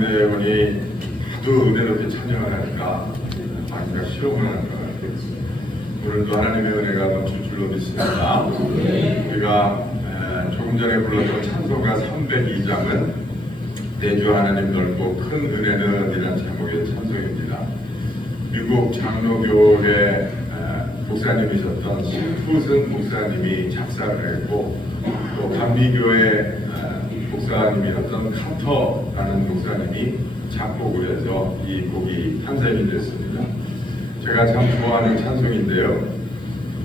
대원이 하도 은혜롭게 찬양을 하니까 자기가 실험을 하는 것 같아요. 오늘도 하나님의 은혜가 넘칠 줄로 믿습니다. 우리가 조금 전에 불렀던 찬송가 302장은 내주 하나님 넓고 큰 은혜는 이라는 제목의 찬송입니다. 미국 장로교회 목사님이셨던 신푸승 목사님이 작사를 했고, 또 감리교회 목사님이었던 카터라는 목사님이 작곡을 해서 이 곡이 탄생이 됐습니다. 제가 참 좋아하는 찬송인데요.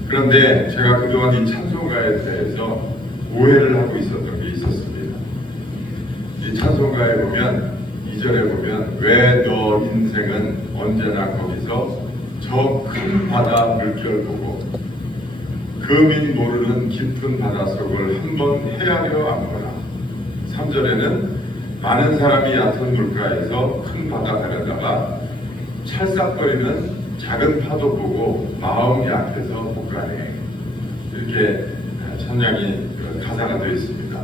그런데 제가 그동안 이 찬송가에 대해서 오해를 하고 있었던 게 있었습니다. 이 찬송가에 보면 2절에 보면 왜 너 인생은 언제나 거기서 저 큰 바다 물결 보고 금인 모르는 깊은 바닷속을 한번 헤아려 안거나, 3절에는 많은 사람이 얕은 물가에서 큰 바다 가려다가 찰싹거리는 작은 파도 보고 마음이 약해서 못 가네, 이렇게 찬양이 가사가 되어 있습니다.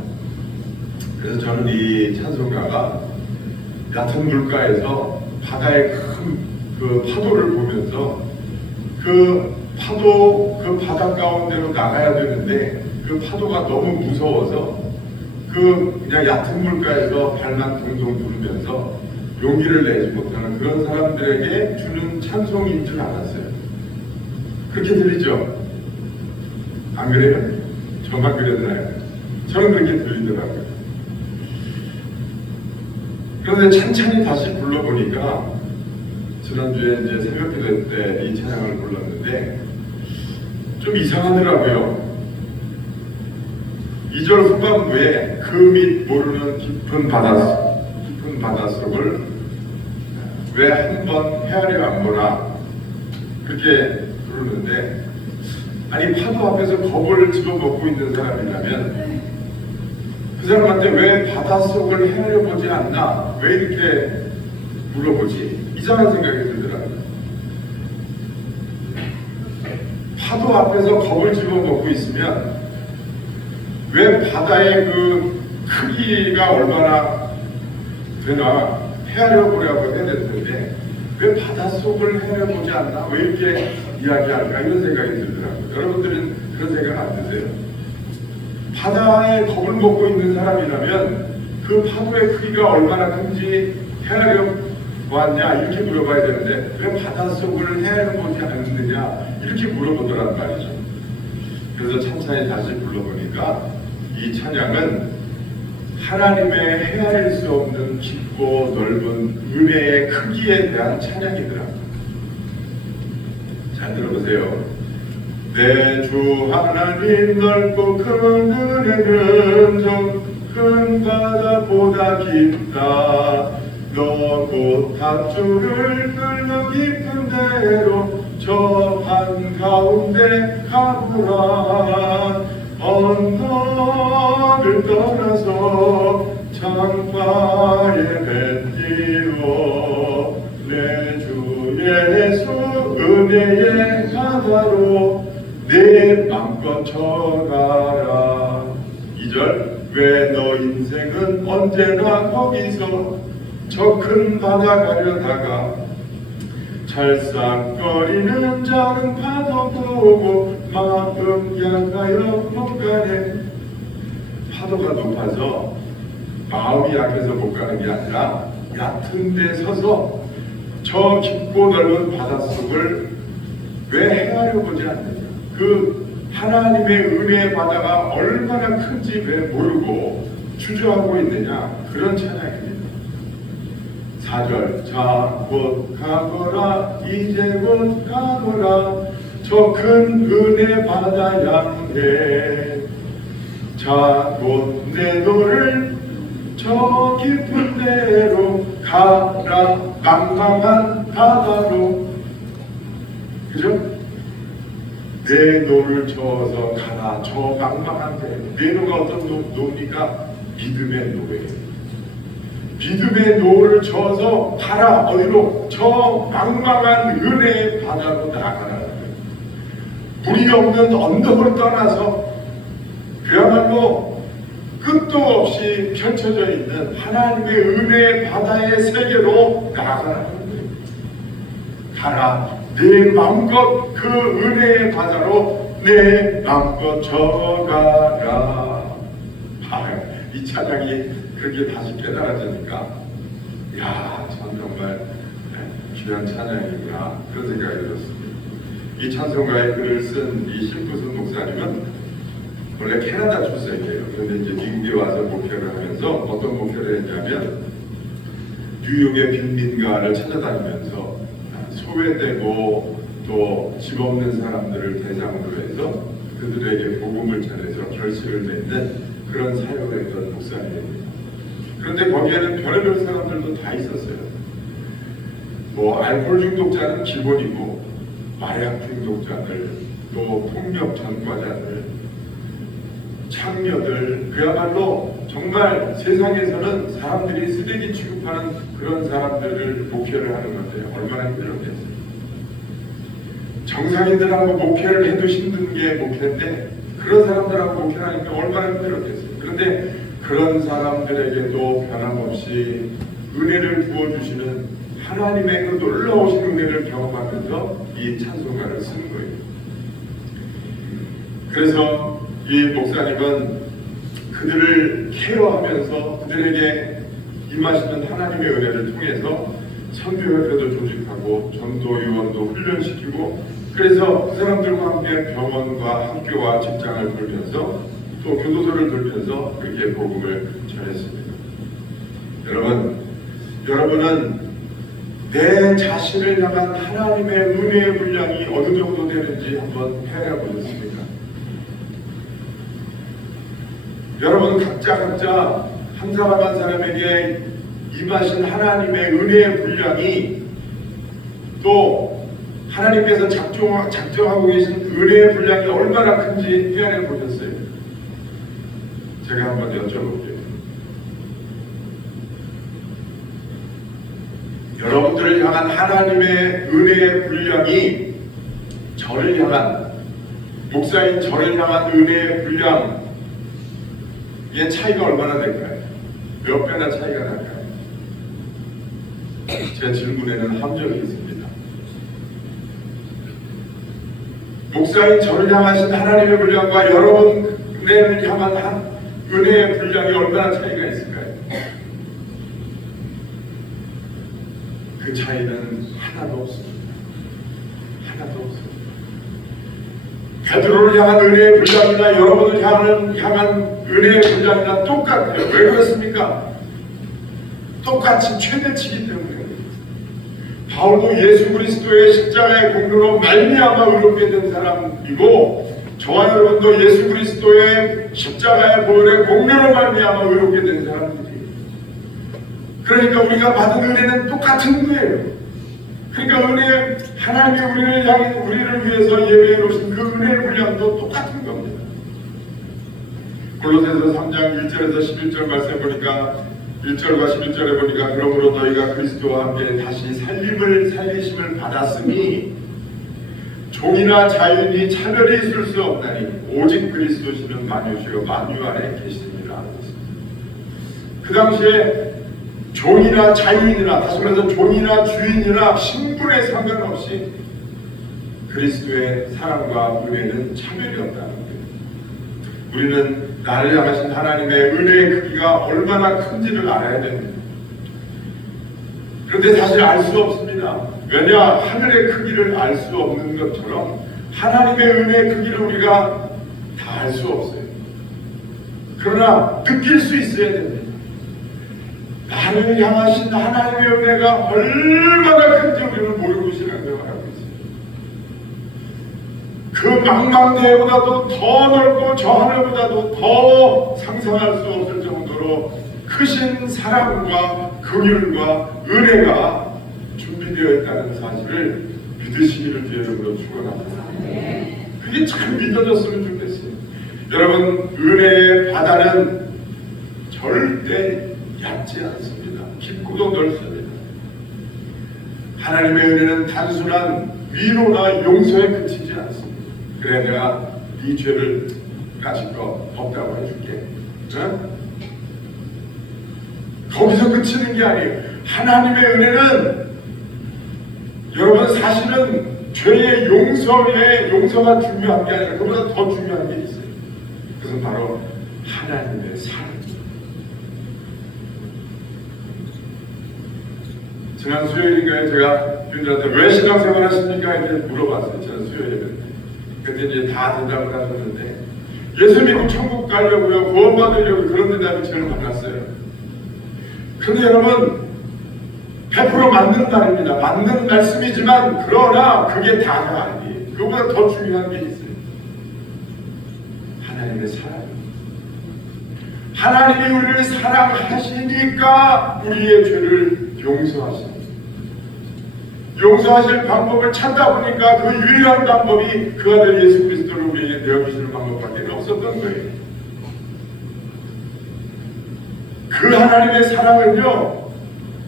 그래서 저는 이 찬송가가 얕은 물가에서 바다의 큰 그 파도를 보면서 그 바다 가운데로 나가야 되는데 그 파도가 너무 무서워서 그냥 얕은 물가에서 발만 동동 구르면서 용기를 내지 못하는 그런 사람들에게 주는 찬송인 줄 알았어요. 그렇게 들리죠? 안 그래요? 저만 그랬나요? 저는 그렇게 들리더라고요. 그런데 찬찬히 다시 불러보니까, 지난주에 이제 새벽기도 때 이 찬양을 불렀는데 좀 이상하더라고요. 2절 후반부에 그 밑 모르는 깊은 바닷속을 왜 한번 헤아려 안 보나, 그렇게 부르는데, 아니 파도 앞에서 겁을 집어먹고 있는 사람이라면 그 사람한테 왜 바닷속을 헤아려 보지 않나, 왜 이렇게 물어보지? 이상한 생각이 들더라고요. 파도 앞에서 겁을 집어먹고 있으면 왜 바다의 그 크기가 얼마나 되나 헤아려 보려고 해야 될 텐데 왜 바닷속을 헤아려 보지 않나, 왜 이렇게 이야기할까, 이런 생각이 들더라고요. 여러분들은 그런 생각 안 드세요? 바다에 겁을 먹고 있는 사람이라면 그 파도의 크기가 얼마나 큰지 헤아려 왔냐, 이렇게 물어봐야 되는데 왜 바닷속을 헤아려 보지 않느냐, 이렇게 물어보더란 말이죠. 그래서 찬찬히 다시 불러보니까 이 찬양은 하나님의 헤아릴 수 없는 깊고 넓은 은혜의 크기에 대한 찬양이더라고요. 잘 들어보세요. 내 주 하나님 넓고 큰 은혜는 저 큰 바다보다 깊다. 너 곧 밧줄을 끌며 깊은 데로 저 한가운데 가보라. 언덕을 떠나서 창가에 뱉기로 내 주 예수 은혜의 바다로 내 맘껏 쳐가라. 2절 왜 너 인생은 언제나 거기서 저 큰 바다 가려다가 찰싹거리는 작은 파도 보고 마음 약하여 못 가네. 파도가 높아서 마음이 약해서 못 가는 게 아니라 얕은 데 서서 저 깊고 넓은 바닷속을 왜 헤아려 보지 않느냐, 그 하나님의 은혜의 바다가 얼마나 큰지 왜 모르고 주저하고 있느냐, 그런 찬양입니다. 4절 자 곧 가거라, 이제 곧 가거라, 저 큰 은혜 바다 향해. 자 곧 내 너를 저 깊은 데로 가라, 망망한 바다로. 그죠? 내 노를 저어서 가라, 저 망망한 데. 내 노가 어떤 노입니까? 믿음의 노예요. 믿음의 노를 저어서 가라, 어디로? 저 망망한 은혜의 바다로 나아가라. 물이 없는 언덕을 떠나서 그야말로 끝도 없이 펼쳐져 있는 하나님의 은혜의 바다의 세계로 나아가라는 거예요. 가라, 내 마음껏 그 은혜의 바다로 내 마음껏 저가라. 이 찬양이 그렇게 다시 깨달아지니까 참 정말 귀한 찬양이구나 그런 생각이 들었습니다. 이 찬송가의 글을 쓴 이 심부순 목사님은 원래 캐나다 출생이에요. 그런데 이제 미국에 와서 목회를 하면서 어떤 목회를 했냐면 뉴욕의 빈민가를 찾아다니면서 소외되고 또 집 없는 사람들을 대상으로 해서 그들에게 복음을 전해서 결실을 맺는 그런 사역을 했던 목사님입니다. 그런데 거기에는 별의별 사람들도 다 있었어요. 알코올 중독자는 기본이고 마약 중독자들, 또 폭력 전과자들, 창녀들, 그야말로 정말 세상에서는 사람들이 쓰레기 취급하는 그런 사람들을 목회를 하는 건데 얼마나 힘들었겠어요. 정상인들하고 목회를 해도 힘든 게 목회인데 그런 사람들하고 목회를 하니까 얼마나 힘들었겠어요. 그런데 그런 사람들에게도 변함없이 은혜를 부어주시는 하나님의 그 놀라우신 은혜를 경험하면서 이 찬송가를 쓰는 거예요. 그래서 이 목사님은 그들을 케어하면서 그들에게 임하시는 하나님의 은혜를 통해서 선교협회도 조직하고 전도위원도 훈련시키고 그래서 그 사람들과 함께 병원과 학교와 직장을 돌면서 또 교도소를 돌면서 그렇게 복음을 전했습니다. 여러분은 내 자신을 향한 하나님의 은혜의 분량이 어느 정도 되는지 한번 헤아려 보셨습니까? 여러분 각자 한 사람 한 사람에게 임하신 하나님의 은혜의 분량이 또 하나님께서 작정하고 계신 은혜의 분량이 얼마나 큰지 헤아려 보셨어요? 제가 한번 여쭤볼게요. 여러분들을 향한 하나님의 은혜의 분량이 저를 향한 목사인 저를 향한 은혜의 분량의 차이가 얼마나 될까요? 몇 배나 차이가 날까요? 제 질문에는 함정이 있습니다. 목사인 저를 향하신 하나님의 분량과 여러분을 향한 은혜의 분량이 얼마나 차이가 있을까요? 그 차이는 하나도 없습니다. 하나도 없습니다. 베드로를 향한 은혜의 분량이나 여러분을 향한 은혜의 분량이나 똑같아요. 왜 그렇습니까? 똑같이 최대치기 때문에. 바울도 예수 그리스도의 십자가의 공로로 말미암아 의롭게 된 사람이고 저와 여러분도 예수 그리스도의 십자가의 보혈의 공로로 말미암아 의롭게 된 사람들이에요. 그러니까 우리가 받은 은혜는 똑같은 거예요. 그러니까 하나님이 우리를 위해서 예배해 놓으신 그 은혜의 분량도 똑같은 겁니다. 골로새서 3장 1절에서 11절 말씀 보니까 1절과 11절에 보니까 그러므로 너희가 그리스도와 함께 다시 살리심을 받았으니 종이나 자유인이 차별이 있을 수 없나니 오직 그리스도시는 만유시요 만유 안에 계시니라. 그 당시에 종이나 자유인이나 다시 말해서 종이나 주인이나 신분에 상관없이 그리스도의 사랑과 은혜는 차별이 없다는 거예요. 우리는 나를 향하신 하나님의 은혜의 크기가 얼마나 큰지를 알아야 됩니다. 그런데 사실 알 수 없습니다. 왜냐? 하늘의 크기를 알 수 없는 것처럼 하나님의 은혜의 크기를 우리가 다 알 수 없어요. 그러나 느낄 수 있어야 됩니다. 나를 향하신 하나님의 은혜가 얼마나 큰지 우리는 모르고 신앙생활하고 있어요. 그 망망대해보다도 더 넓고 저 하늘보다도 더 상상할 수 없을 정도로 크신 사랑과 긍휼과 은혜가 준비되어 있다는 사실을 믿으시기를 주님으로 축원합니다. 그게 참 믿어졌으면 좋겠어요. 여러분, 은혜의 바다는 절대 얕지 않습니다. 깊고도 넓습니다. 하나님의 은혜는 단순한 위로나 용서에 그치지 않습니다. 그래, 내가 네 죄를 가진 거 없다고 해줄게. 어? 거기서 그치는 게 아니에요. 하나님의 은혜는 여러분 사실은 죄의 용서가 중요한 게 아니라 그보다 더 중요한 게 있어요. 그것은 바로 하나님의 사랑입니다. 지난 수요일인가요? 제가 윤들한테 왜 신앙생활 하십니까? 이렇게 물어봤어요. 지난 수요일에. 그때 이제 다 대답을 하셨는데 예수 믿고 천국 가려고요, 구원받으려고 그런 대답이 제일 많았어요. 근데 여러분 100% 맞는 말입니다. 맞는 말씀이지만 그러나 그게 다가 아니에요. 그보다 더 중요한 게 있어요. 하나님의 사랑. 하나님이 우리를 사랑하시니까 우리의 죄를 용서하십니다. 용서하실 방법을 찾다 보니까 그 유일한 방법이 그 아들 예수 그리스도를 우리에게 내어주시는 방법밖에 없었던 거예요. 그 하나님의 사랑은요,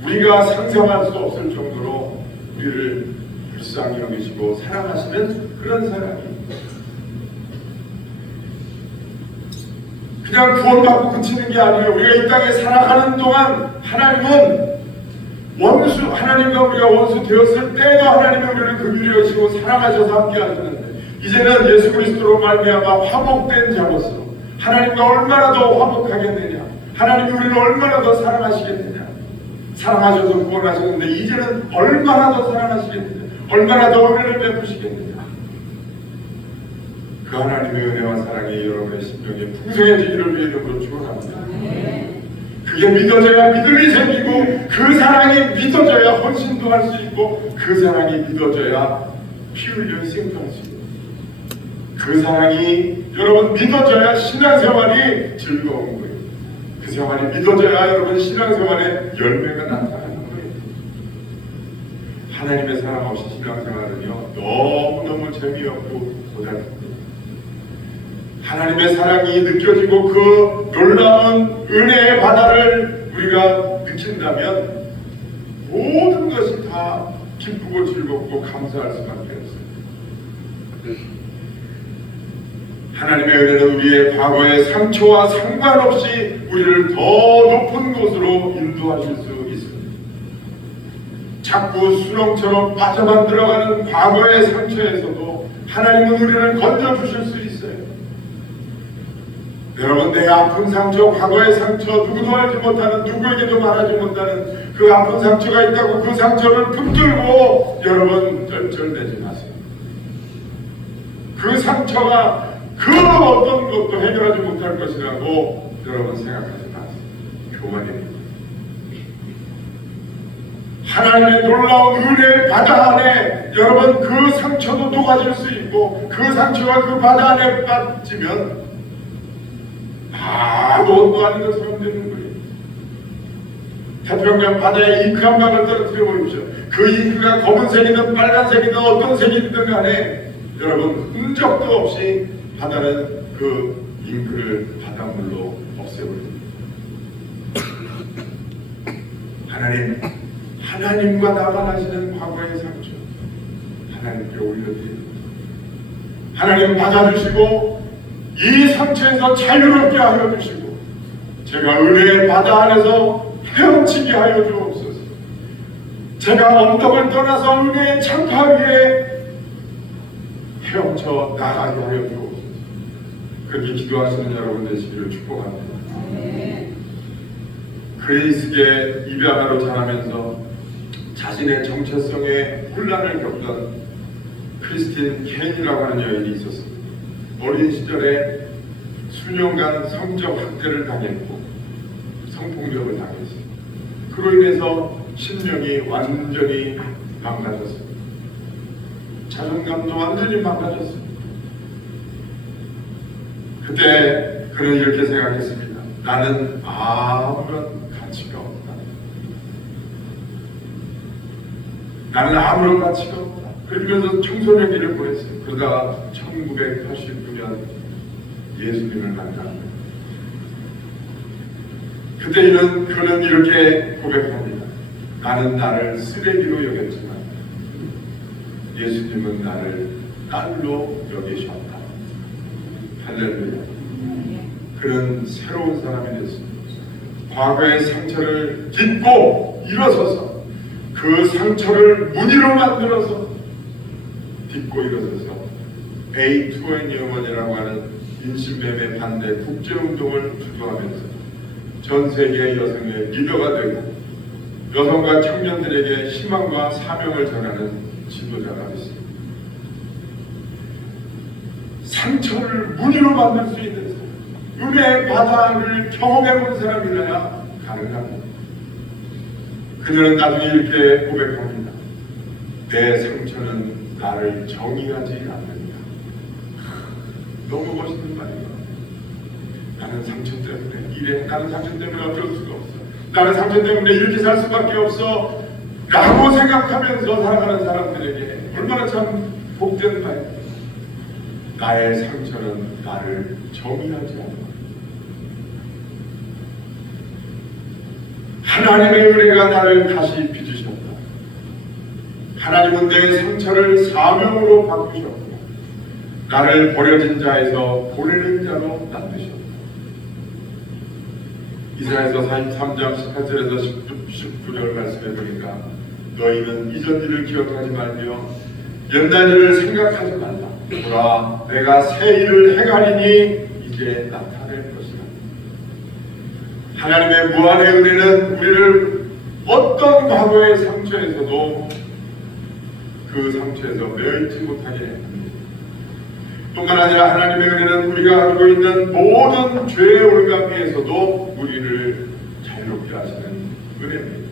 우리가 상상할 수 없을 정도로 우리를 불쌍히 여기시고 사랑하시는 그런 사랑이에요. 그냥 구원받고 그치는 게 아니에요. 우리가 이 땅에 살아가는 동안 하나님은 하나님과 우리가 원수 되었을 때도 하나님이 우리를 긍휼히 여시고 사랑하셔서 함께 하셨는데, 이제는 예수 그리스도로 말미암아 화목된 자로서 하나님과 얼마나 더 화목하겠느냐, 하나님이 우리를 얼마나 더 사랑하시겠느냐, 사랑하셔서 구원하셨는데 이제는 얼마나 더 사랑하시겠느냐, 얼마나 더 은혜를 베푸시겠느냐. 그 하나님의 은혜와 사랑이 여러분의 심령에 풍성해지기를 위해 이름으로 축원합니다. 그게 믿어져야 믿음이 생기고, 그 사랑이 믿어져야 헌신도 할 수 있고, 그 사랑이 믿어져야 피 흘려 희생도 할 수 있고, 그 사랑이 여러분 믿어져야 신앙생활이 즐거운 거예요. 그 생활이 믿어져야 여러분 신앙생활에 열매가 나타나는 거예요. 하나님의 사랑 없이 신앙생활은요 너무너무 재미없고 고달픕니다. 하나님의 사랑이 느껴지고 그 놀라운 은혜의 바다를 우리가 느낀다면 모든 것이 다 기쁘고 즐겁고 감사할 수밖에 없어요. 하나님의 은혜는 우리의 과거의 상처와 상관없이 우리를 더 높은 곳으로 인도하실 수 있습니다. 자꾸 수렁처럼 빠져만 들어가는 과거의 상처에서도 하나님은 우리를 건져주실 수 있어요. 여러분, 내 아픈 상처, 과거의 상처, 누구도 알지 못하는, 누구에게도 말하지 못하는 그 아픈 상처가 있다고 그 상처를 붙들고 여러분 쩔쩔대지 마세요. 그 상처가 그 어떤 것도 해결하지 못할 것이라고 여러분 생각하지 마세요. 교만입니다. 하나님의 놀라운 은혜의 바다 안에 여러분 그 상처도 녹아질 수 있고, 그 상처가 그 바다 안에 빠지면 아무것도 아닌 것처럼 되는 거예요. 태평양 바다에 잉크 한 방울 떨어뜨려 보십시오. 그 잉크가 검은색이든 빨간색이든 어떤 색이든 간에 여러분 흔적도 없이 바다는 그 잉크를 바닷물로 없애버립니다. 하나님과 나만 하시는 과거의 상처 하나님께 올려드립니다. 하나님 받아주시고 이 상처에서 자유롭게 하여 주시고, 제가 은혜의 바다 안에서 헤엄치게 하여 주옵소서. 제가 언덕을 떠나서 은혜의 창파 위에 헤엄쳐 나가게 하여 주옵소서. 그렇게 기도하시는 여러분 되시기를 축복합니다. 그리스게 입양하러 자라면서 자신의 정체성에 혼란을 겪던 크리스틴 켄이라고 하는 여인이 있었습니다. 어린 시절에 수년간 성적 학대를 당했고 성폭력을 당했어요. 그로 인해서 심령이 완전히 망가졌습니다. 자존감도 완전히 망가졌습니다. 그때 그는 이렇게 생각했습니다. 나는 아무런 가치가 없다. 나는 아무런 가치가 없다. 그러면서 청소년 길을 보냈어요. 그러다가 1989년 예수님을 만납니다. 그때 그는 이렇게 고백합니다. 나는 나를 쓰레기로 여겼지만 예수님은 나를 딸로 여기셨다. 할렐루야. 그는 새로운 사람이 됐습니다. 과거의 상처를 딛고 일어서서 그 상처를 무늬로 만들어서 딛고 일어서서 A2N이어머니라고 하는 인신매매 반대 국제운동을 주도하면서 전 세계의 여성의 리더가 되고 여성과 청년들에게 희망과 사명을 전하는 지도자가 됐습니다. 상처를 무늬로 만들 수 있는 사람, 은혜의 바다를 경험해본 사람이라야 가능합니다. 그녀는 나중에 이렇게 고백합니다. 내 상처는 나를 정의하지 않는다. 너무 멋있는 말이에요. 나는 상처 때문에 이래, 나는 상처 때문에 어쩔 수가 없어, 나는 상처 때문에 이렇게 살 수밖에 없어 라고 생각하면서 살아가는 사람들에게 얼마나 참 복된 말이에요. 나의 상처는 나를 정의하지 않는다. 하나님의 은혜가 나를 다시 빚으셨다. 하나님은 내 상처를 사명으로 바꾸셨고 나를 버려진 자에서 보내는 자로 만드셨다. 이사야서 43장 18절에서 19절 말씀해 보니까 너희는 이전 일을 기억하지 말며 옛날 일을 생각하지 말라. 보라, 내가 새 일을 행하리니 이제 나타낼 것이다. 하나님의 무한의 은혜는 우리를 어떤 과거의 상처에서도 그 상처에서 메어있지 못하게 합니다. 뿐만 아니라 하나님의 은혜는 우리가 가지고 있는 모든 죄의 올가미에서도 우리를 자유롭게 하시는 은혜입니다.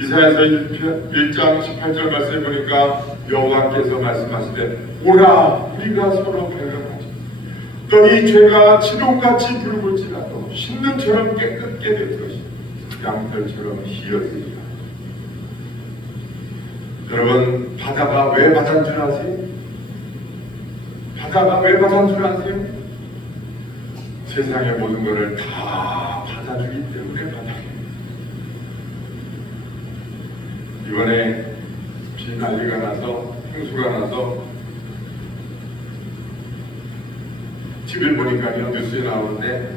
이사야서 1장 18절 말씀해 보니까 여호와께서 말씀하시되 오라, 우리가 서로 변론하자. 너희 죄가 지동같이 붉을지라도 신눈처럼 깨끗게 될 것이다. 양털처럼 희어지리라. 여러분, 바다가 왜 바다인 줄 아세요? 바다가 왜 바다인 줄 아세요? 세상의 모든 것을 다 받아주기 때문에 바다예요. 이번에 비 난리가 나서 홍수가 나서 TV를 보니까요, 뉴스에 나오는데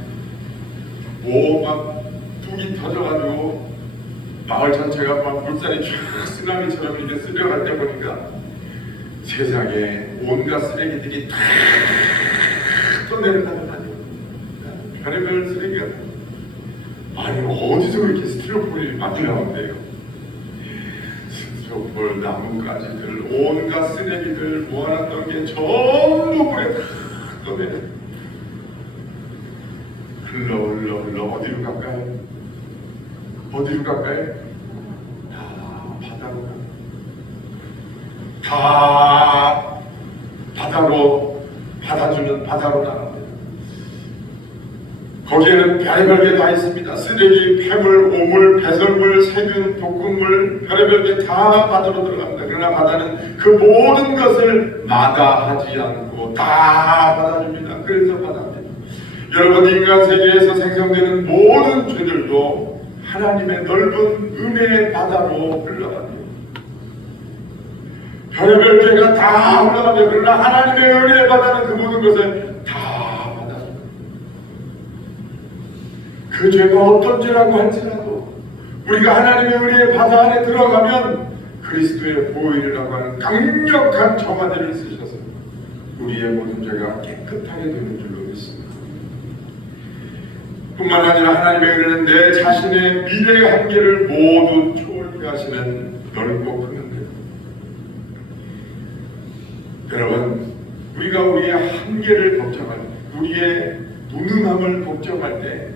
막 뚝이 터져가지고 마을 전체가 막 물살이 쫙 쓰나미처럼 이렇게 쓸려갈 때 보니까 세상에 온갖 쓰레기들이 다 떠내려가는 아니에요. 별의별 쓰레기가 아니 어디서 그렇게 스티로폼이 많이 나온대요. 스티로폼, 나뭇가지들, 온갖 쓰레기들 모아놨던 게 전부 물에 다 떠내려. 흘러 어디로 갈까요? 어디로 갈까요? 다 바다로 가요. 다 바다로 받아주는 바다로 나갑니다. 거기에는 별의별 게 다 있습니다. 쓰레기, 폐물, 오물, 배설물, 세균, 독극물, 별의별 게 다 바다로 들어갑니다. 그러나 바다는 그 모든 것을 마다하지 않고 다 받아줍니다. 그래서 바다입니다. 여러분, 인간 세계에서 생성되는 모든 죄들도 하나님의 넓은 은혜의 바다로 흘러갑니다. 별의별 죄가 다 흘러갑니다. 그러나 하나님의 은혜의 바다는 그 모든 것을 다 받아줍니다. 그 죄가 어떤 죄라고 할지라도 우리가 하나님의 은혜의 바다 안에 들어가면 그리스도의 보혈이라고 하는 강력한 정화제를 쓰셔서 우리의 모든 죄가 깨끗하게 되는 줄로 믿습니다. 뿐만 아니라 하나님의 은혜는 내 자신의 미래의 한계를 모두 초월케 하시는 넓고 큰 은혜입니다. 여러분, 우리가 우리의 한계를 걱정할 때, 우리의 무능함을 걱정할 때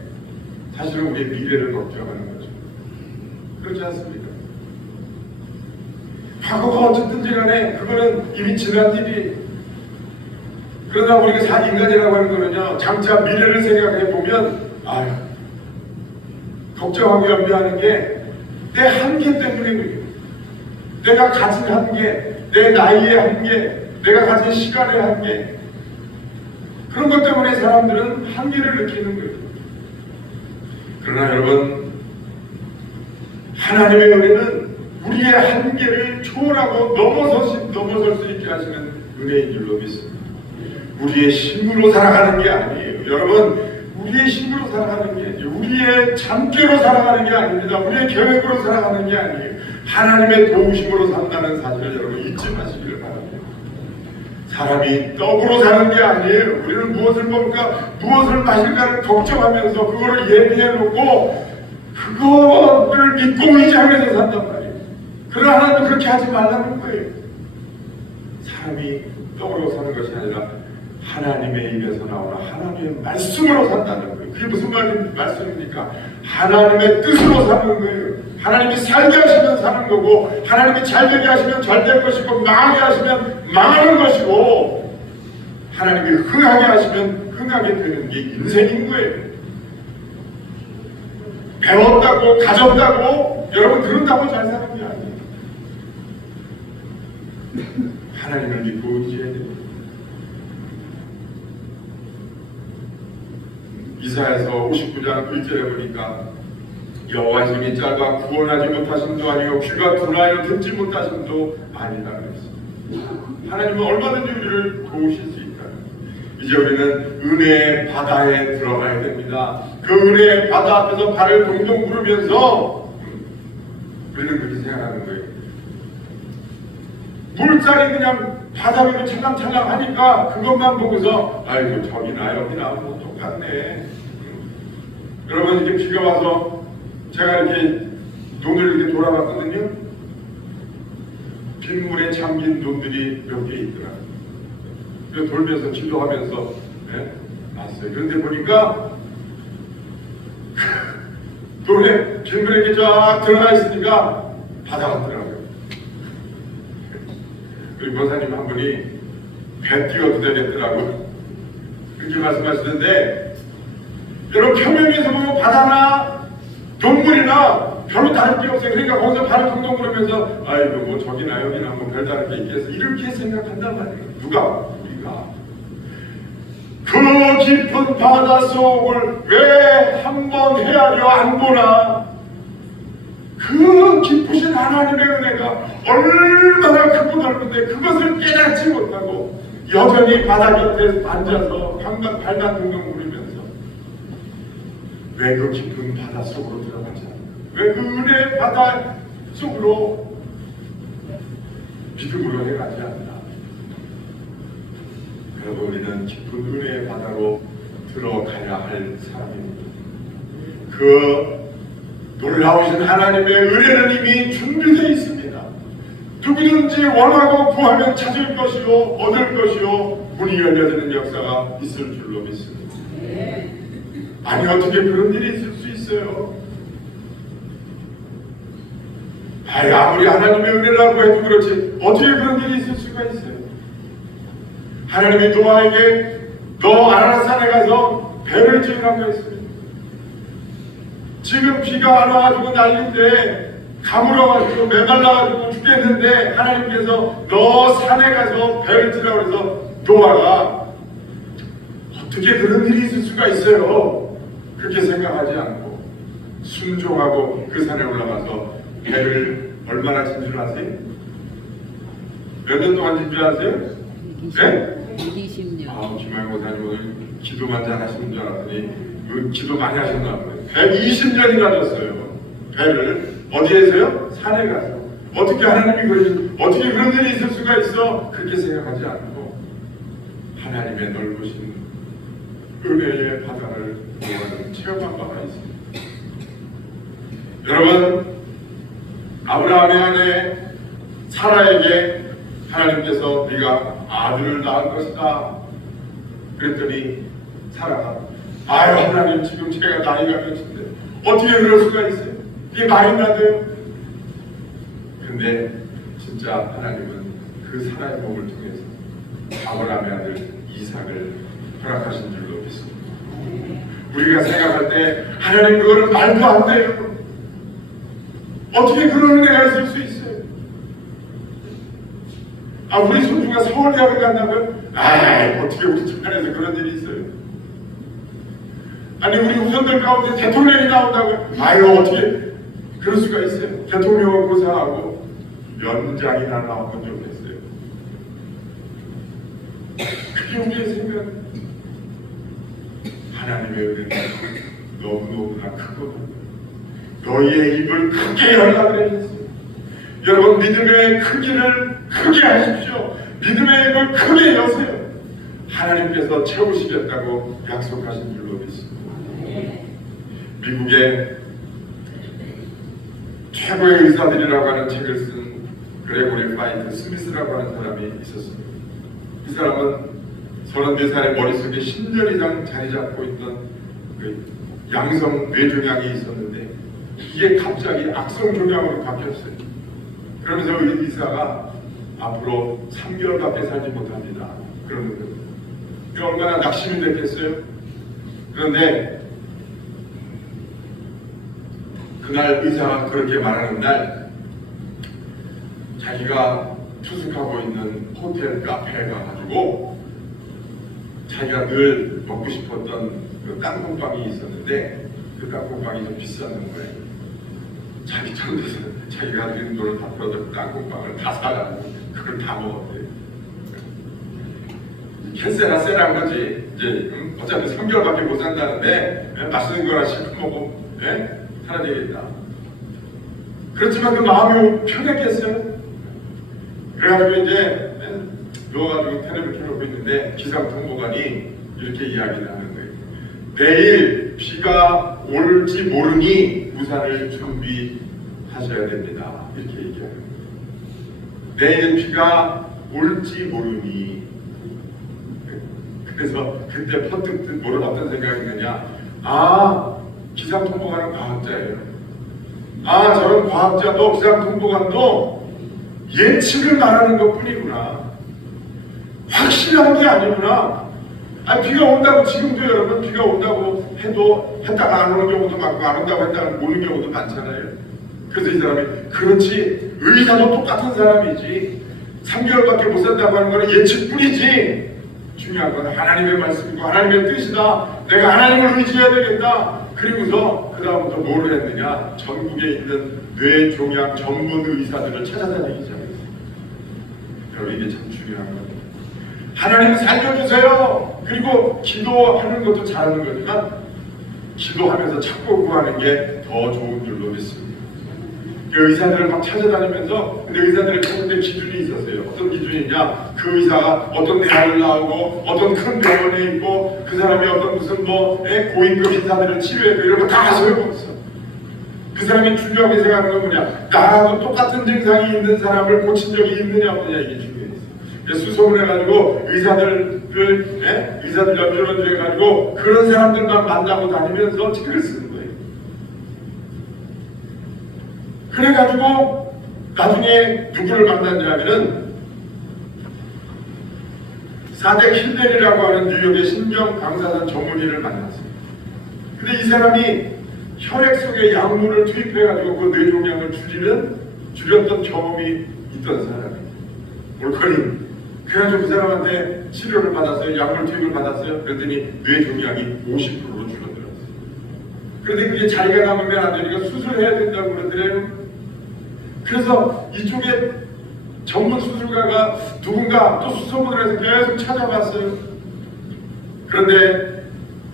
사실은 우리의 미래를 걱정하는 거죠. 그렇지 않습니까? 과거가 어쨌든지 간에 그거는 이미 지난 일이. 그러나 우리가 인간이라고 하는 거는요, 장차 미래를 생각해 보면 걱정하고 염려하는 게 내 한계 때문에 그래요. 내가 가진 한계, 내 나이의 한계, 내가 가진 시간의 한계, 그런 것 때문에 사람들은 한계를 느끼는 거예요. 그러나 여러분, 하나님의 은혜는 우리의 한계를 초월하고 넘어설 수 있게 하시는 은혜인 줄로 믿습니다. 우리의 힘으로 살아가는 게 아니에요. 여러분, 우리의 힘으로 살아가는 게 아니에요. 우리의 잠재로 살아가는 게 아닙니다. 우리의 계획으로 살아가는 게 아니에요. 하나님의 도우심으로 산다는 사실을 여러분 잊지 마시기를 바랍니다. 사람이 떡으로 사는 게 아니에요. 우리는 무엇을 먹을까, 무엇을 마실까를 걱정하면서 그거를 예비해 놓고 그거를 믿고 의지하면서 산단 말이에요. 그러나 하나님은 그렇게 하지 말라는 거예요. 사람이 떡으로 사는 것이 아니라 하나님의 입에서 나오는 하나님의 말씀으로 산다는 거예요. 그게 무슨 말씀입니까? 하나님의 뜻으로 사는 거예요. 하나님이 살게 하시면 사는 거고, 하나님이 잘되게 하시면 잘 될 것이고, 망하게 하시면 망하는 것이고, 하나님이 흥하게 하시면 흥하게 되는 게 인생인 거예요. 배웠다고 가졌다고 여러분 그런다고 잘 사는 게 아니에요. 하나님을 믿고 의지해야 됩니다. 이사야서 59장 1절에 보니까 여호와 힘이 짧아 구원하지 못하심도 아니요 귀가 둔하여 듣지 못하심도 아니다 그랬습니다. 하나님은 얼마든지 우리를 도우실 수 있다. 이제 우리는 은혜의 바다에 들어가야 됩니다. 그 은혜의 바다 앞에서 발을 동동 구르면서 우리는 그렇게 생각하는 거예요. 물살이 그냥 바다 위로 찰랑찰랑 하니까 그것만 보고서 아이고 저기나 여기나 뭐 똑같네. 여러분 이렇게 비가 와서 제가 이렇게 논을 이렇게 돌아봤거든요. 빗물에 잠긴 논들이 몇 개 있더라고요. 그래서 돌면서 기도하면서 봤어요. 그런데 보니까 논에 빗물에 이렇게 쫙 들어가 있으니까 바다 같더라고요. 우리 권사님 한 분이 배 띄워도 되겠더라고요. 그렇게 말씀하시는데 여러분 평면에서 보면 바다나 동물이나 별로 다른 게 없어요. 그러니까 거기서 발을 동동 그러면서 아이고 뭐 저기나 여기나 뭐 별다른 게 있겠어 이렇게 생각한단 말이에요. 누가? 우리가. 그 깊은 바다 속을 왜 한번 헤아려 안 보나? 그 깊으신 하나님의 은혜가 얼마나 크고 넓은데 그것을 깨닫지 못하고 여전히 바다 곁에 앉아서 발만 동동 구르면서 왜 그 깊은 바다 속으로 들어가지 않나? 왜 그 은혜의 바다 속으로 믿음으로 해가지 않나? 그래도 우리는 깊은 은혜의 바다로 들어가야 할 사람입니다. 그 놀라우신 하나님의 은혜는 이미 준비되어 있습니다. 누구든지 원하고 구하면 찾을 것이요 얻을 것이요 문이 열려지는 역사가 있을 줄로 믿습니다. 아니 어떻게 그런 일이 있을 수 있어요? 아니 아무리 하나님의 은혜라고 해도 그렇지 어떻게 그런 일이 있을 수가 있어요? 하나님이 노아에게 너 아라산에 가서 배를 지으라고 했습니다. 지금 비가 안 와가지고 난리인데 가물어가지고 메말라가지고 죽겠는데 하나님께서 너 산에 가서 배를 지으라고 해서 노아가 어떻게 그런 일이 있을 수가 있어요? 그렇게 생각하지 않고 순종하고 그 산에 올라가서 배를 얼마나 진 줄 아세요? 몇 년 동안 진 줄 아세요? 120년. 아, 김하영 목사님 오늘 기도만 잘 하시는 줄 알았더니 기도 많이 하셨나 봐요. 120년이나 졌어요. 배를 어디에서요? 산에 가서. 어떻게 하나님이 어떻게 그런 일이 있을 수가 있어? 그렇게 생각하지 않고 하나님의 넓으신 은혜의 바다를 체험한 바가 있습니다. 여러분, 아브라함의 아내 사라에게 하나님께서 네가 아들을 낳을 것이다 그랬더니 사라가 아유 하나님 지금 제가 나이가 몇인데 어떻게 그럴 수가 있어요? 이게 말이나 돼요? 근데 진짜 하나님은 그 사라의 몸을 통해서 아브라함의 아들 이삭을 허락하신 줄로 믿습니다. 우리가 생각할 때 하나님 그거는 말도 안 돼요. 어떻게 그런 은혜가 있을 수 있어요? 아 우리 손주가 서울대학을 간다면 아 어떻게 우리 집안에서 그런 일이 있어요? 아니 우리 후손들 가운데 대통령이 나온다고 아유 어떻게 그럴 수가 있어요? 대통령은 고사하고 연장이나 나오면 좋겠어요. 그게 우리의 생각. 하나님의 은혜는 너무너무나 크거든요. 너희의 입을 크게 열라 그랬어요. 여러분, 믿음의 크기를 크게 하십시오. 믿음의 입을 크게 여세요. 하나님께서 채우시겠다고 약속하신 줄로 믿습니다. 미국의 최고의 의사들이라고 하는 책을 쓴 그레고리 파이트 스미스라고 하는 사람이 있었습니다. 이 사람은 34살의 머릿속에 10년 이상 자리 잡고 있던 그 양성 뇌종양이 있었는데 이게 갑자기 악성 종양으로 바뀌었어요. 그러면서 의사가 앞으로 3개월밖에 살지 못합니다. 그러는 거예요. 이게 얼마나 낙심이 됐겠어요? 그런데 그날 의사가 그렇게 말하는 날 자기가 투숙하고 있는 호텔 카페에 가가지고 자기가 늘 먹고 싶었던 그 땅콩빵이 있었는데 그 땅콩빵이 좀 비쌌는 거예요. 자기 천에서 자기가 가진 돈을 다 풀어서 땅콩빵을 다 사가지고 그걸 다 먹었대요. 캔세나 세라는 거지. 이제 어차피 3개월밖에 못 산다는데 맛있는 거나 실컷 먹고 살아야 되겠다. 그렇지만 그 마음이 편했겠어요? 그래가지고 이제 누워가지고 텔레비를 켜놓고 있는데 기상통보관이 이렇게 이야기를 하는 거예요. 내일 비가 올지 모르니 우산을 준비하셔야 됩니다. 이렇게 얘기하는 거예요. 내일 비가 올지 모르니. 그래서 그때 퍼뜩 뭐를 어떤 생각이 드냐. 기상통보관은 과학자예요. 저런 과학자도 기상통보관도 예측을 말하는 것뿐이구나. 확실한 게 아니구나. 비가 온다고 지금도 여러분 비가 온다고 해도 했다가 안 오는 경우도 많고 안 온다고 했다가 오는 경우도 많잖아요. 그래서 이 사람이 그렇지 의사도 똑같은 사람이지 3개월밖에 못 산다고 하는 거는 예측뿐이지 중요한 건 하나님의 말씀이고 하나님의 뜻이다. 내가 하나님을 의지해야 되겠다. 그리고서 그 다음부터 뭘 했느냐. 전국에 있는 뇌종양 전문 의사들을 찾아다니기 시작했어요. 여러분 이게 참 중요한 겁니다. 하나님 살려주세요. 그리고 기도하는 것도 잘하는 거지만 기도하면서 찾고 구하는 게 더 좋은 줄로 믿습니다. 그 의사들을 막 찾아다니면서 근데 의사들을 찾는데 기준이 있었어요. 어떤 기준이냐. 그 의사가 어떤 대학을 나오고 어떤 큰 병원에 있고 그 사람이 어떤 무슨 고위급 인사들을 치료해도 이런 거 다 소용없어. 그 사람이 중요하게 생각하는 건 뭐냐. 나하고 똑같은 증상이 있는 사람을 고친 적이 있느냐 없느냐 이게 중요했어. 그래서 수소문해가지고 의사들 연주해가지고 그런 사람들만 만나고 다니면서 책을 쓰는 거예요. 그래가지고 나중에 누구를 만났냐면은 사대 힐델이라고 하는 뉴욕의 신경 방사선 전문의를 만났어요. 근데 이 사람이 혈액 속에 약물을 투입해가지고 그 뇌종양을 줄였던 경험이 있던 사람이에요. 올커니. 그래가지고 그 사람한테 치료를 받았어요. 약물 투입을 받았어요. 그랬더니 뇌종양이 50%로 줄어들었어요. 그런데 그게 자기가 남으면 안 되니까 수술해야 된다고 그러더래요. 그래서 이쪽에 전문 수술가가 누군가 또 수소문을 해서 계속 찾아봤어요. 그런데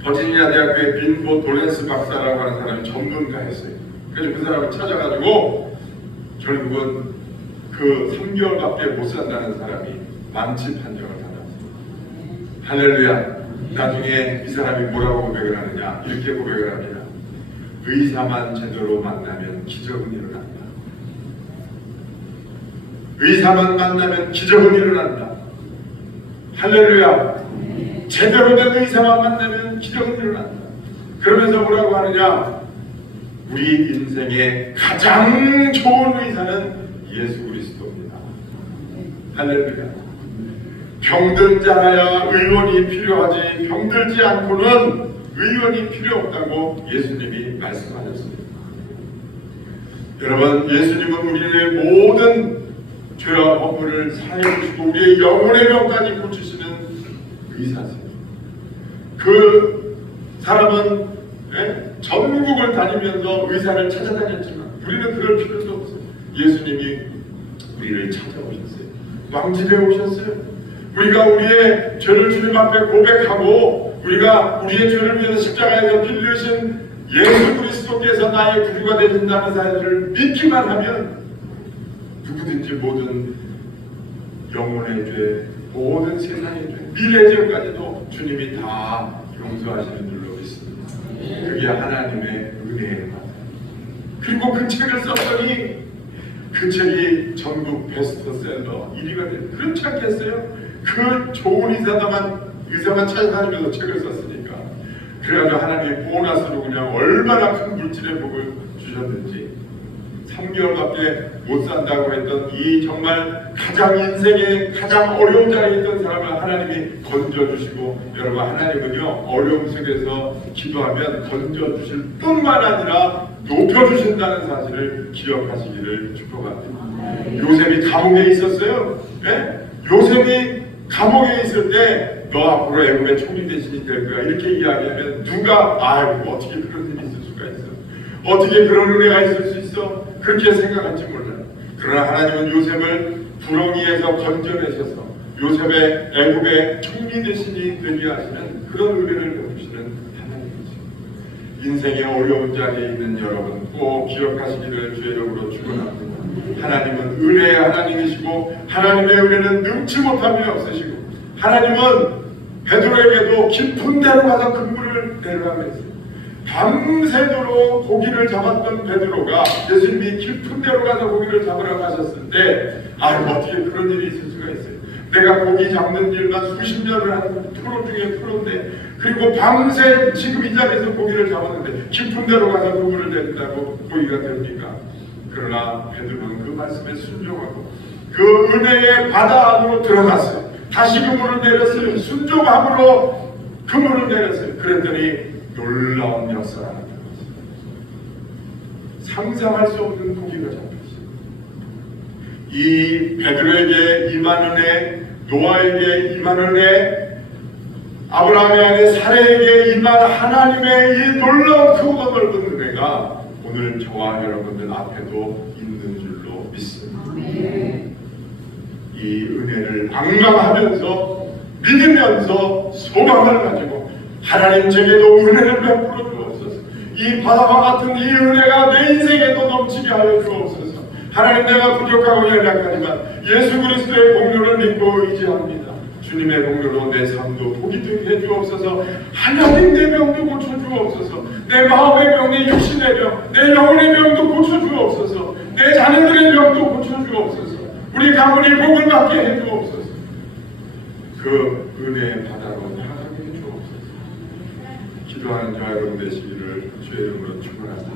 버지니아 대학교의 빈보 돌렌스 박사라고 하는 사람이 전문가였어요. 그래서 그 사람을 찾아가지고 결국은 그 3개월밖에 못 산다는 사람이 만치 판정을 받았어요. 할렐루야. 나중에 이 사람이 뭐라고 고백을 하느냐. 이렇게 고백을 합니다. 의사만 제대로 만나면 기적은 일어난다. 의사만 만나면 기적은 일어난다. 할렐루야. 제대로 된 의사만 만나면 기적은 일어난다. 그러면서 뭐라고 하느냐. 우리 인생의 가장 좋은 의사는 예수 그리스도입니다. 할렐루야. 병든 자라야 의원이 필요하지 병들지 않고는 의원이 필요 없다고 예수님이 말씀하셨습니다. 여러분, 예수님은 우리의 모든 죄와 허물을 사하여 주시고 우리의 영혼의 병까지 고치시는 의사세요. 그 사람은 전국을 다니면서 의사를 찾아다녔지만 우리는 그럴 필요도 없어요. 예수님이 우리를 찾아오셨어요. 왕집에 오셨어요. 우리가 우리의 죄를 주님 앞에 고백하고 우리가 우리의 죄를 위해서 십자가에서 피 흘리신 예수 그리스도께서 나의 구주가 되신다는 사실을 믿기만 하면 누구든지 모든 영혼의 죄, 모든 세상의 죄, 미래 죄까지도 주님이 다 용서하시는 줄로 믿습니다. 그게 하나님의 은혜예요. 그리고 그 책을 썼더니 그 책이 전국 베스트셀러 1위가 된, 그렇지 않겠어요? 그 좋은 의사만 찾아다니면서 책을 썼으니까. 그래가지고 하나님이 보너스로 그냥 얼마나 큰 물질의 복을 주셨는지, 3개월밖에 못 산다고 했던 이 정말 가장 인생의 가장 어려운 자리에 있던 사람을 하나님이 건져주시고, 여러분 하나님은요 어려움 속에서 기도하면 건져주실 뿐만 아니라 높여주신다는 사실을 기억하시기를 축복합니다. 요셉이 감옥에 있었어요. 네? 요셉이 감옥에 있을 때 너 앞으로 애굽의 총리 대신이 될 거야 이렇게 이야기하면 누가 아이고 어떻게 그런 일이 있을 수가 있어, 어떻게 그런 은혜가 있을 수 있어, 그렇게 생각할지 몰라요. 그러나 하나님은 요셉을 부렁이에서 건져내셔서 요셉의 애굽의 총리 대신이 되게 하시는 그런 은혜를 베푸시는 하나님이죠. 인생의 어려운 자리에 있는 여러분 꼭 기억하시기를 주의 이름으로 축원합니다. 하나님은 은혜의 하나님이시고 하나님의 은혜는 능치 못함이 없으시고, 하나님은 베드로에게도 깊은 데로 가서 그물을 내려가고 했어요. 밤새도록 고기를 잡았던 베드로가 예수님이 깊은 데로 가서 고기를 잡으러 가셨을 때 어떻게 그런 일이 있을 수가 있어요. 내가 고기 잡는 일만 수십 년을 한 프로 중에 프로인데, 그리고 밤새 지금 이 자리에서 고기를 잡았는데 깊은 데로 가서 그물을 내린다고 고기가 됩니까? 그러나 베드로는 그 말씀에 순종하고 그 은혜의 바다 안으로 들어갔어요. 다시 그물을 내렸어요. 순종함으로 그물을 내렸어요. 그랬더니 놀라운 역사가 나타났어요. 상상할 수 없는 고기가 잡혔어요. 이 베드로에게 임한 은혜, 노아에게 임한 은혜, 아브라함의 아내 사레에게 임한 하나님의 이 놀라운 크고 넓은 은혜가 오늘 저와 여러분들 앞에도 있는 줄로 믿습니다. 이 은혜를 앙망하면서 믿으면서 소망을 가지고 하나님 제게도 은혜를 베풀어 주옵소서. 이 바다와 같은 이 은혜가 내 인생에도 넘치게 하여 주옵소서. 하나님 내가 부족하고 연약하지만 예수 그리스도의 공로를 믿고 의지합니다. 주님의 공로로 내 삶도 복이 되게 해주옵소서. 하나님 내 병도 고쳐주옵소서. 내 마음의 병, 내 육신의 병, 내 영혼의 병도 고쳐주옵소서. 내 자녀들의 병도 고쳐주옵소서. 우리 가문이 복을 받게 해주옵소서. 그 은혜의 바다로 향하게 해주옵소서. 기도하는 자 여러분 되시기를 주의 이름으로 축원합니다.